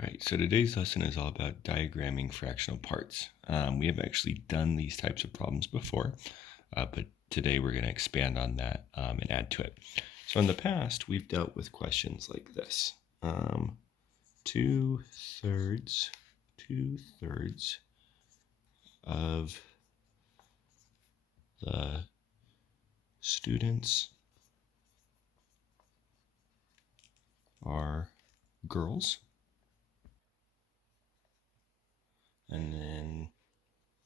All right, so today's lesson is all about diagramming fractional parts. We have actually done these types of problems before, but today we're going to expand on that and add to it. So in the past, we've dealt with questions like this. Two-thirds of the students are girls, and then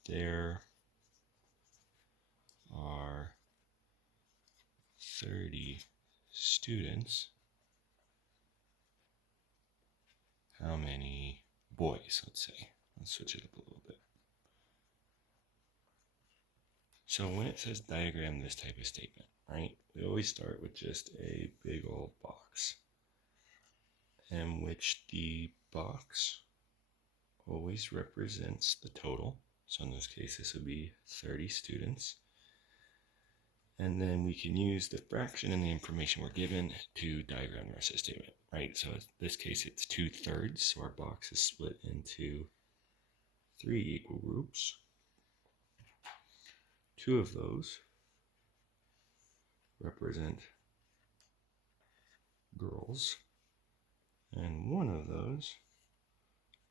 there are 30 students. How many boys, let's say? Let's switch it up a little bit. So when it says diagram this type of statement, right, we always start with just a big old box, in which the box always represents the total. So in this case, this would be 30 students. And then we can use the fraction and the information we're given to diagram the rest of the statement, right? So in this case, it's 2/3. So our box is split into 3 equal groups. 2 of those represent girls, and 1 of those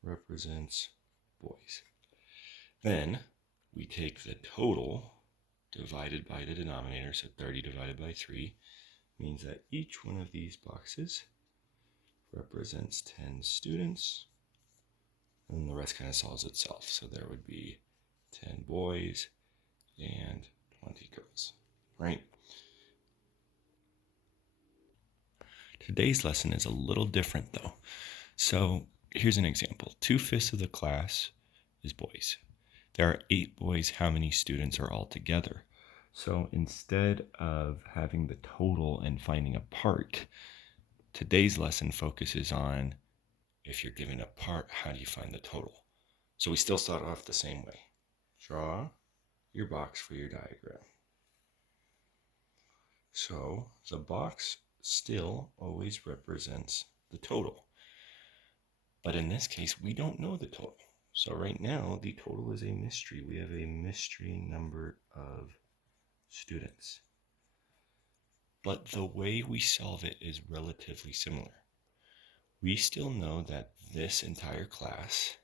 represents boys. Then we take the total divided by the denominator, so 30 divided by 3 means that each one of these boxes represents 10 students, and the rest kind of solves itself. So there would be 10 boys and 20 girls, right? Today's lesson is a little different though. So here's an example. 2/5 of the class is boys. There are 8 boys. How many students are all together? So instead of having the total and finding a part, today's lesson focuses on, if you're given a part, how do you find the total? So we still start off the same way. Draw your box for your diagram. So the box still always represents the total. But in this case, we don't know the total. So right now, the total is a mystery. We have a mystery number of students. But the way we solve it is relatively similar. We still know that this entire class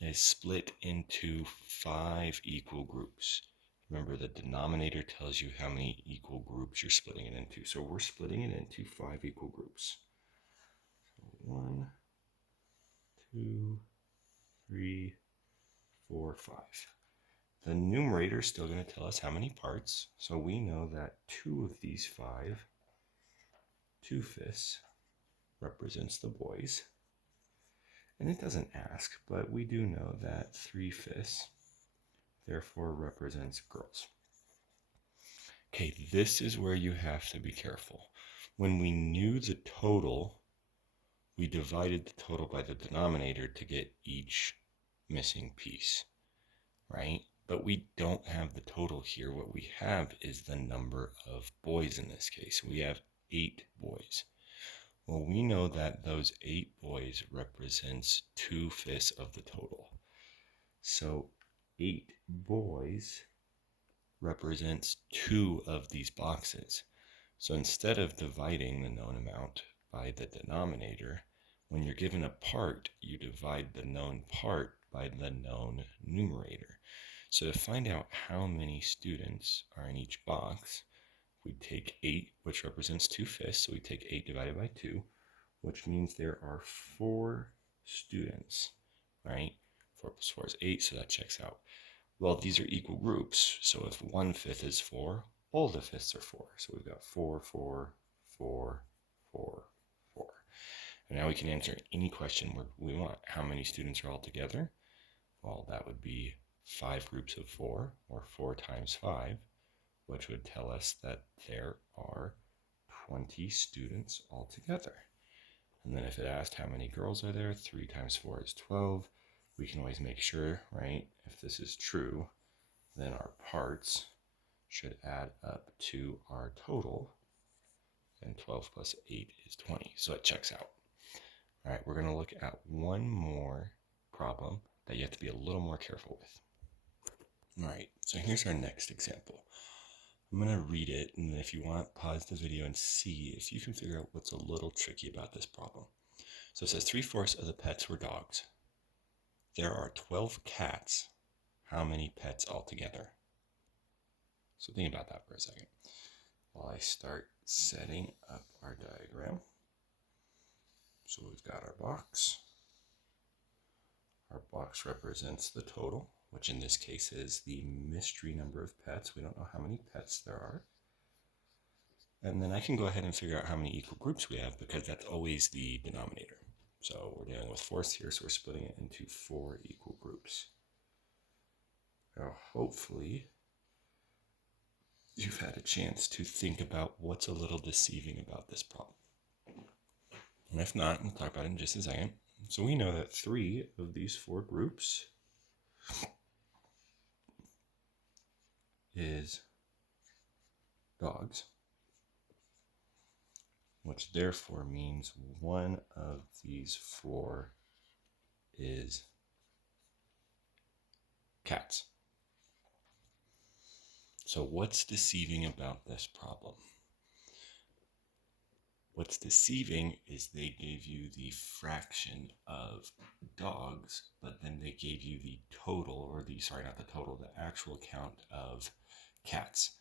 is split into 5 equal groups. Remember, the denominator tells you how many equal groups you're splitting it into. So we're splitting it into 5 equal groups. So 1, 2, 3, 4, 5. The numerator is still going to tell us how many parts. So we know that 2 of these 5, 2/5, represents the boys. And it doesn't ask, but we do know that 3/5 therefore represents girls. Okay, this is where you have to be careful. When we knew the total, we divided the total by the denominator to get each missing piece, right? But we don't have the total here. What we have is the number of boys in this case. We have 8 boys. Well, we know that those 8 boys represents 2/5 of the total. So 8 boys represents 2 of these boxes. So instead of dividing the known amount by the denominator, when you're given a part, you divide the known part by the known numerator. So to find out how many students are in each box, we take 8, which represents 2/5, so we take 8 divided by 2, which means there are 4 students, right? 4 plus 4 is 8, so that checks out. Well, these are equal groups, so if 1/5 is 4, all the fifths are 4. So we've got 4, 4, 4, 4, 4. And now we can answer any question we want. How many students are all together? Well, that would be 5 groups of 4, or 4 times 5, which would tell us that there are 20 students altogether. And then if it asked how many girls are there, 3 times 4 is 12. We can always make sure, right, if this is true, then our parts should add up to our total, and 12 plus 8 is 20, so it checks out. All right, we're going to look at one more problem that you have to be a little more careful with. All right, so here's our next example. I'm going to read it, and if you want, pause the video and see if you can figure out what's a little tricky about this problem. So it says 3/4 of the pets were dogs. There are 12 cats. How many pets altogether? So think about that for a second while I start setting up our diagram. So we've got our box. Our box represents the total, which in this case is the mystery number of pets. We don't know how many pets there are. And then I can go ahead and figure out how many equal groups we have because that's always the denominator. So we're dealing with fourths here, so we're splitting it into 4 equal groups. Now, hopefully, you've had a chance to think about what's a little deceiving about this problem. And if not, we'll talk about it in just a second. So we know that 3 of these 4 groups is dogs, which therefore means 1 of these 4 is cats. So what's deceiving about this problem? What's deceiving is they gave you the fraction of dogs, but then they gave you the total, or not the total, the actual count of cats.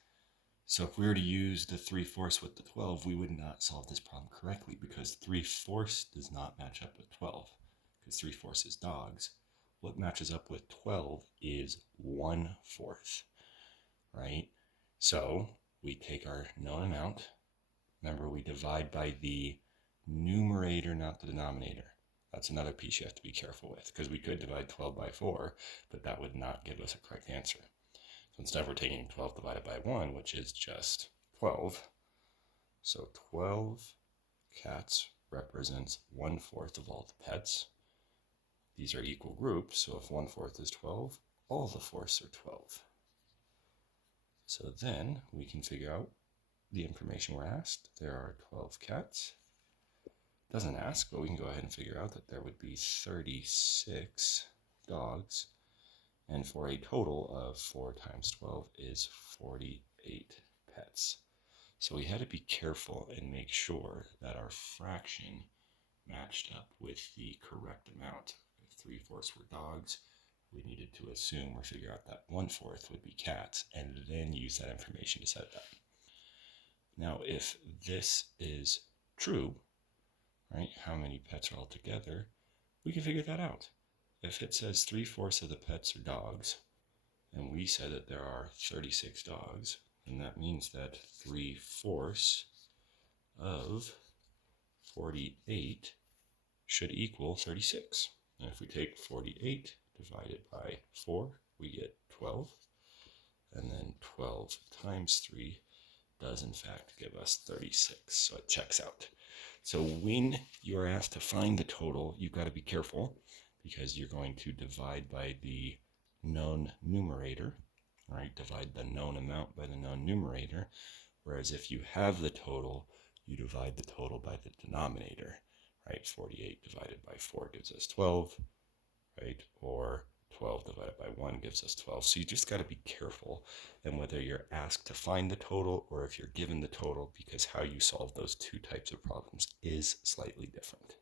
So if we were to use the 3/4 with the 12, we would not solve this problem correctly because 3/4 does not match up with 12 because 3/4 is dogs. What matches up with 12 is 1/4, right? So we take our known amount. Remember, we divide by the numerator, not the denominator. That's another piece you have to be careful with because we could divide 12 by 4, but that would not give us a correct answer. So instead, we're taking 12 divided by 1, which is just 12. So 12 cats represents 1/4 of all the pets. These are equal groups, so if 1/4 is 12, all the fourths are 12. So then we can figure out the information we're asked. There are 12 cats. Doesn't ask, but we can go ahead and figure out that there would be 36 dogs. And for a total of 4 times 12 is 48 pets. So we had to be careful and make sure that our fraction matched up with the correct amount. If 3/4 were dogs, we needed to assume or figure out that 1/4 would be cats and then use that information to set it up. Now, if this is true, right, how many pets are all together, we can figure that out. If it says 3/4 of the pets are dogs, and we said that there are 36 dogs, then that means that 3/4 of 48 should equal 36. And if we take 48 divided by 4, we get 12. And then 12 times 3 does in fact give us 36. So it checks out. So when you're asked to find the total, you've got to be careful because you're going to divide by the known numerator, right? Divide the known amount by the known numerator. Whereas if you have the total, you divide the total by the denominator, right? 48 divided by 4 gives us 12, right? Or 12 divided by 1 gives us 12. So you just got to be careful in whether you're asked to find the total or if you're given the total because how you solve those two types of problems is slightly different.